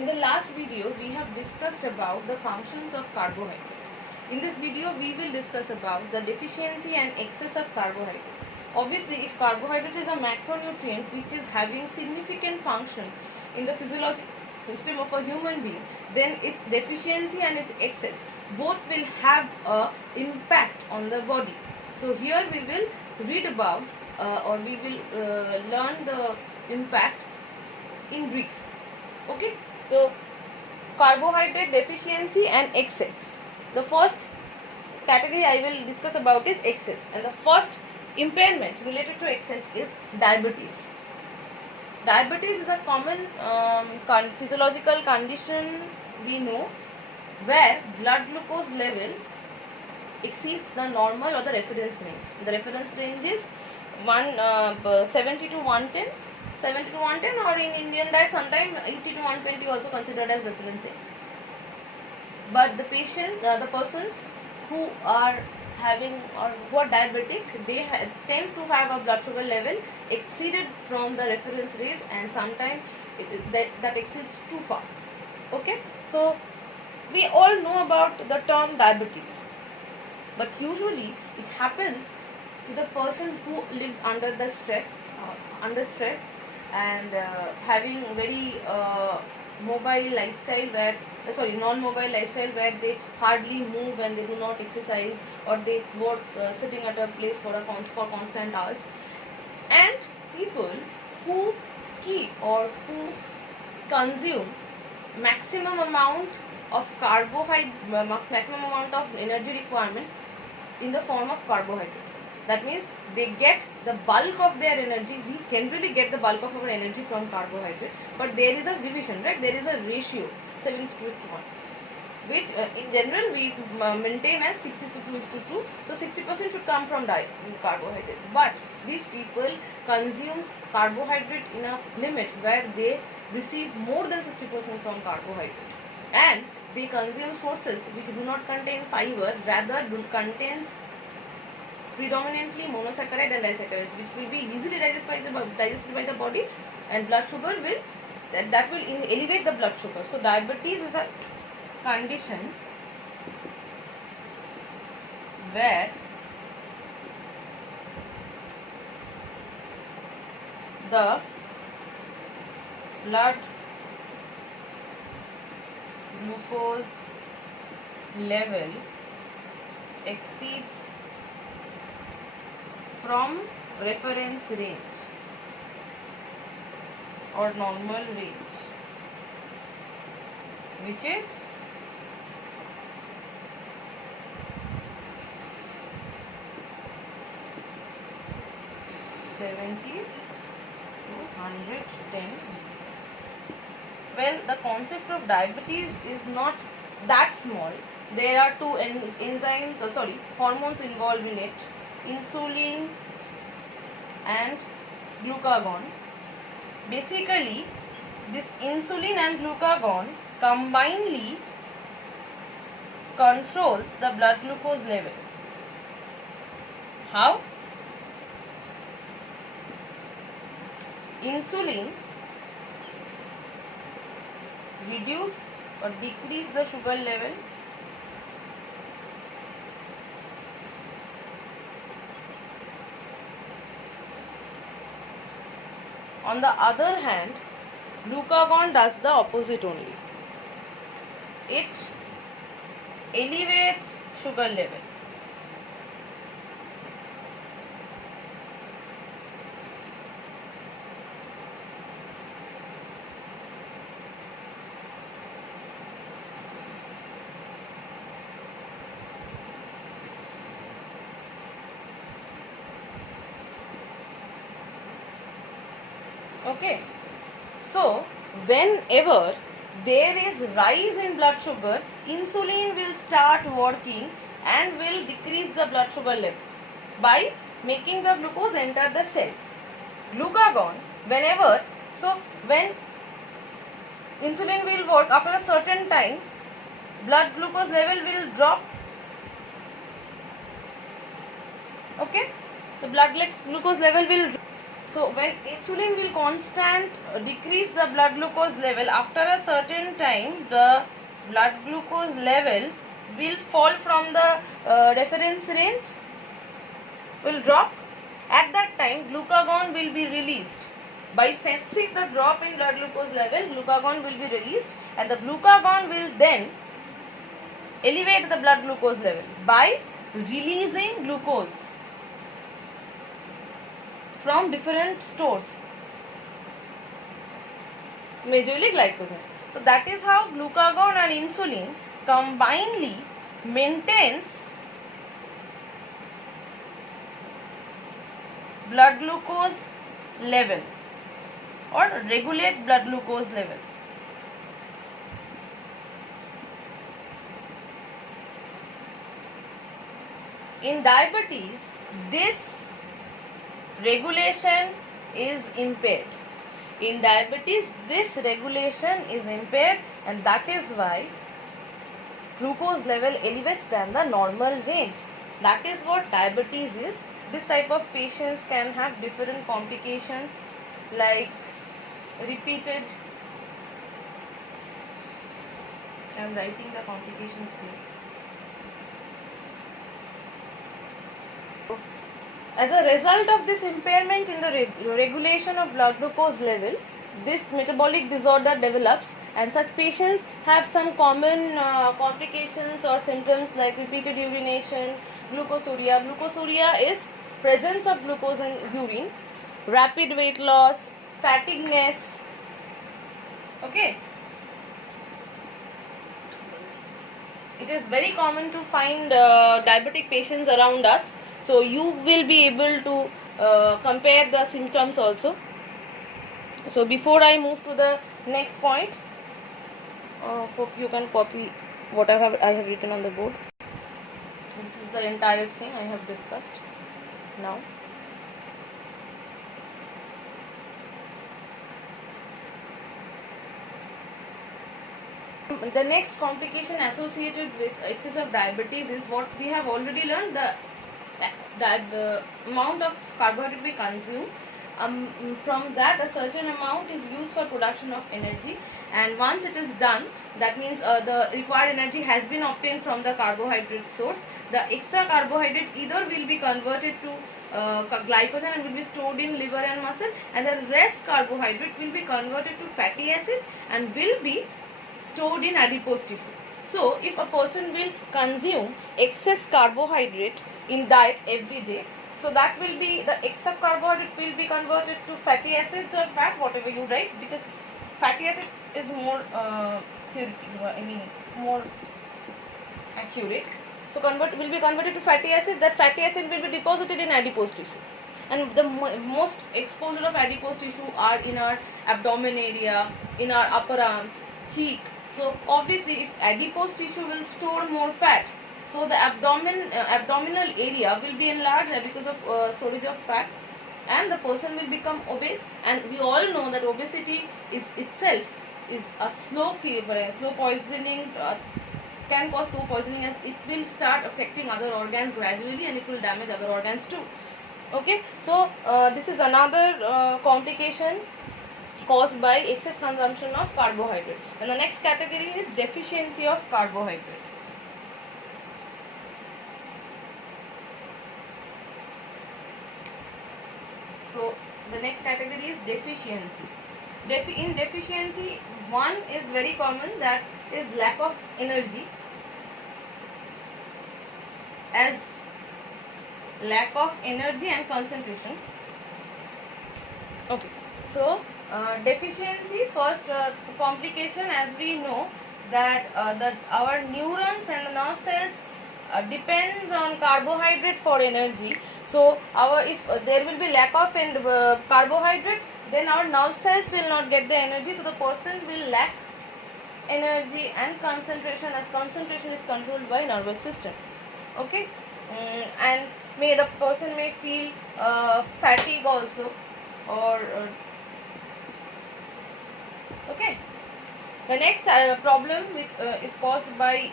In the last video, we have discussed about the functions of carbohydrate. In this video, we will discuss about the deficiency and excess of carbohydrate. Obviously, if carbohydrate is a macronutrient which is having significant function in the physiological system of a human being, then its deficiency and its excess both will have a impact on the body. So here we will read about or we will learn the impact in brief. Okay, so carbohydrate deficiency and excess. The first category I will discuss about is excess, and the first impairment related to excess is diabetes. Diabetes is a common physiological condition we know where blood glucose level exceeds the normal or the reference range. The reference range is 70 to 110, 70 to 110, or in Indian diet sometimes 80 to 120 also considered as reference range. But the persons who are having or who are diabetic, they tend to have a blood sugar level exceeded from the reference range, and sometimes that exceeds too far. Okay, so we all know about the term diabetes, but usually it happens to the person who lives under stress and having very mobile lifestyle where non-mobile lifestyle where they hardly move and they do not exercise, or they work sitting at a place for constant hours, and people who keep or who consume maximum amount of maximum amount of energy requirement in the form of carbohydrate. That means they get the bulk of their energy. We generally get the bulk of our energy from carbohydrate, but there is a division, right? There is a ratio 7:1, which in general we maintain as 60:2. So 60% should come from carbohydrate. But these people consume carbohydrate in a limit where they receive more than 60% from carbohydrate, and they consume sources which do not contain fiber, rather contains predominantly monosaccharide and disaccharides, which will be easily digested by the body, and blood sugar will elevate the blood sugar. So diabetes is a condition where the blood glucose level exceeds from reference range or normal range, which is 70 to 110. Well, the concept of diabetes is not that small. There are two hormones involved in it: insulin and glucagon. Basically, this insulin and glucagon combinedly controls the blood glucose level. How? Insulin reduce or decrease the sugar level, on the other hand, glucagon does the opposite only. It elevates sugar level. Okay, so whenever there is rise in blood sugar, insulin will start working and will decrease the blood sugar level by making the glucose enter the cell. Glucagon, when insulin will work, after a certain time, blood glucose level will drop. Okay, the blood glucose level will drop. So when insulin will constant decrease the blood glucose level, after a certain time the blood glucose level will fall from the reference range, will drop. At that time glucagon will be released. By sensing the drop in blood glucose level, glucagon will be released, and the glucagon will then elevate the blood glucose level by releasing glucose from different stores, majorly glycogen. So that is how glucagon and insulin combinedly maintains blood glucose level or regulate blood glucose level. In diabetes, this regulation is impaired. In diabetes, this regulation is impaired, and that is why glucose level elevates than the normal range. That is what diabetes is. This type of patients can have different complications like repeated. I am writing the complications here. As a result of this impairment in the regulation of blood glucose level, this metabolic disorder develops, and such patients have some common complications or symptoms like repeated urination, glucosuria. Glucosuria is presence of glucose in urine, rapid weight loss, fatigueness. Okay. It is very common to find diabetic patients around us. So you will be able to compare the symptoms also. So before I move to the next point, hope you can copy what I have written on the board. This is the entire thing I have discussed now. The next complication associated with excess of diabetes is what we have already learned, the amount of carbohydrate we consume. From that, a certain amount is used for production of energy, and once it is done, that means the required energy has been obtained from the carbohydrate source. The extra carbohydrate either will be converted to glycogen and will be stored in liver and muscle, and the rest carbohydrate will be converted to fatty acid and will be stored in adipose tissue. So if a person will consume excess carbohydrate in diet every day, so that will be, the extra carbohydrate will be converted to fatty acids or fat, whatever you write, because fatty acid is more more accurate. So will be converted to fatty acid. That fatty acid will be deposited in adipose tissue, and the most exposure of adipose tissue are in our abdomen area, in our upper arms, cheek. So obviously if adipose tissue will store more fat, so the abdominal area will be enlarged because of storage of fat, and the person will become obese. And we all know that obesity is itself is a slow poisoning, can cause slow poisoning, as it will start affecting other organs gradually, and it will damage other organs too. Okay, so this is another complication caused by excess consumption of carbohydrate. And the next category is deficiency of carbohydrate. So the next category is deficiency. In deficiency, one is very common, that is lack of energy, as lack of energy and concentration. Okay, so deficiency, first complication, as we know that our neurons and the nerve cells depends on carbohydrate for energy. So if there will be lack of carbohydrate, then our nerve cells will not get the energy, so the person will lack energy and concentration, as concentration is controlled by nervous system. Okay, and the person may feel fatigue also, or okay. The next problem which is caused by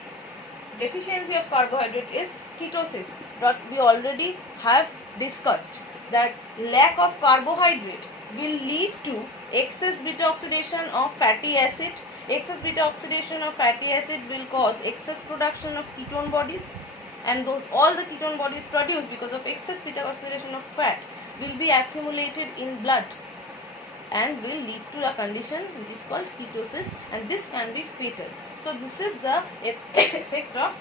deficiency of carbohydrate is ketosis. But we already have discussed that lack of carbohydrate will lead to excess beta oxidation of fatty acid. Excess beta oxidation of fatty acid will cause excess production of ketone bodies, and all the ketone bodies produced because of excess beta oxidation of fat will be accumulated in blood and will lead to a condition which is called ketosis, and this can be fatal. So this is the effect of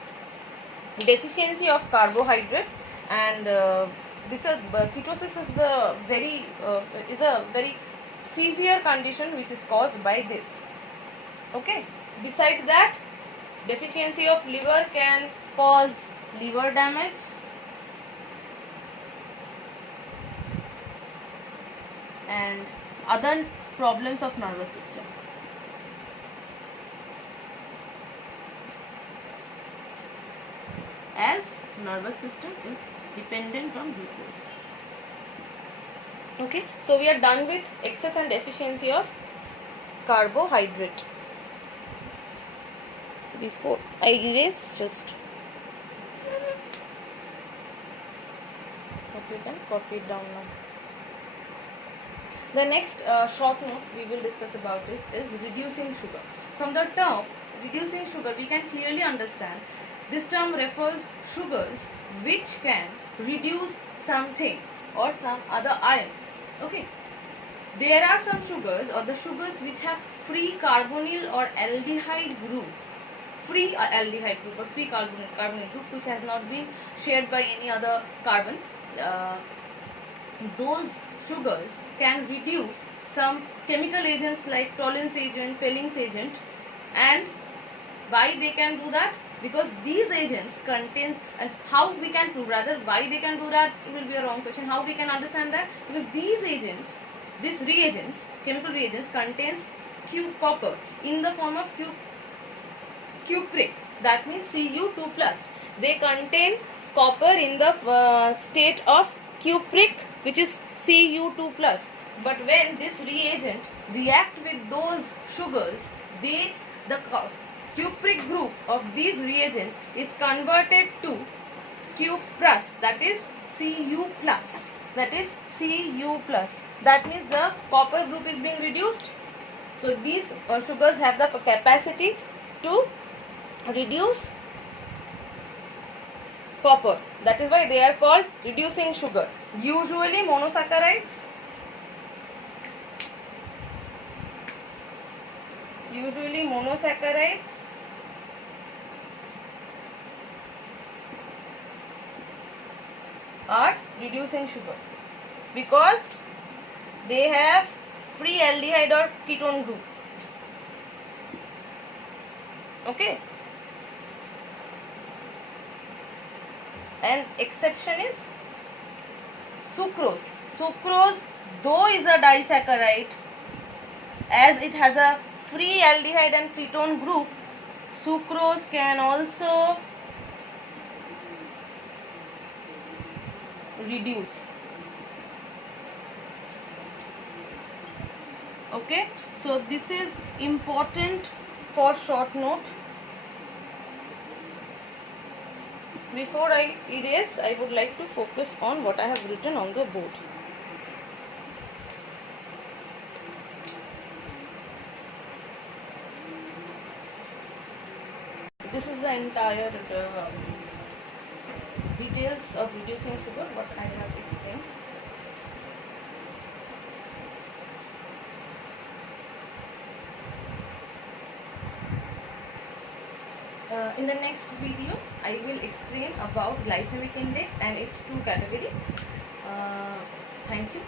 deficiency of carbohydrate, and ketosis is a very severe condition which is caused by this. Okay. Besides that, deficiency of liver can cause liver damage, and other problems of nervous system. As nervous system is dependent on glucose. Okay, so we are done with excess and deficiency of carbohydrate. Before I erase, just you can copy it down now. The next short note we will discuss about is reducing sugar. From the term reducing sugar, we can clearly understand this term refers sugars which can reduce something or some other ion. Okay. There are some sugars or the sugars which have free carbonyl or aldehyde group. Free aldehyde group or free carbonyl group which has not been shared by any other carbon. Those sugars can reduce some chemical agents like tolerance agent, Fehling agent, and why they can do that? Because these agents contains, and how we can prove, rather why they can do that, it will be a wrong question. How we can understand that? Because these agents, these reagents, chemical reagents contains copper in the form of cupric, that means Cu2+. They contain copper in the state of cupric, which is Cu2+. But when this reagent react with those sugars, the cupric group of these reagent is converted to Cu+, that is Cu+. That is Cu+. That means the copper group is being reduced. So these sugars have the capacity to reduce copper. That is why they are called reducing sugar. Usually monosaccharides. Are reducing sugar because they have free aldehyde or ketone group. Okay. And exception is sucrose. Sucrose, though is a disaccharide, as it has a free aldehyde and ketone group, sucrose can also reduce. Okay, so this is important for short note. Before I erase, I would like to focus on what I have written on the board. This is the entire details of reducing sugar, what I have explained. In the next video, I will explain about glycemic index and its two categories. Thank you.